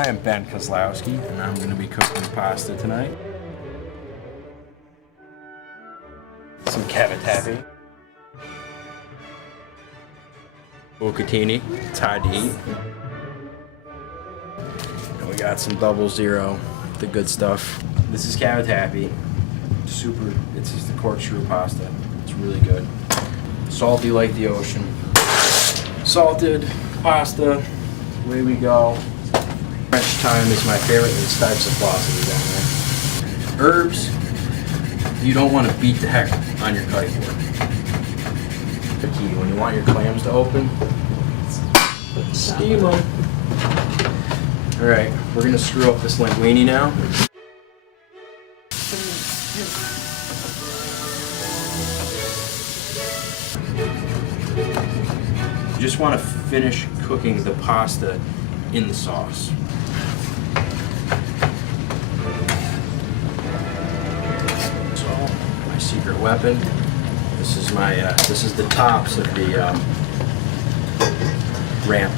I am Ben Kozloski, and I'm going to be cooking pasta tonight. Some cavatappi. Bucatini, it's hard to eat. And we got some 00, the good stuff. This is cavatappi. Super, it's just the corkscrew pasta. It's really good. Salty like the ocean. Salted pasta, away we go. French thyme is my favorite, and it starts the velocity down there. Herbs, you don't want to beat the heck on your kite board. The key, when you want your clams to open, steam them. Alright, we're going to screw up this linguine now. You just want to finish cooking the pasta in the sauce. So, my secret weapon. This is my this is the tops of the ramp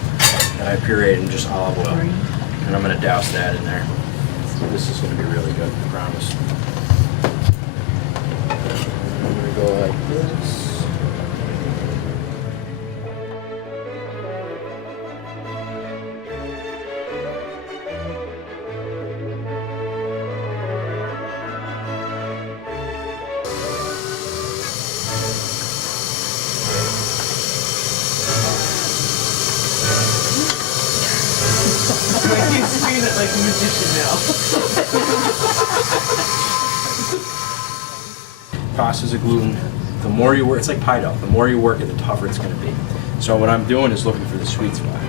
that I pureed in just olive oil, and I'm going to douse that in there. So this is going to be really good, I promise. I'm going to go like this. You scream it like a magician now. Pasta's a gluten. The more you work, it's like pie dough. The more you work it, the tougher it's going to be. So what I'm doing is looking for the sweet spot.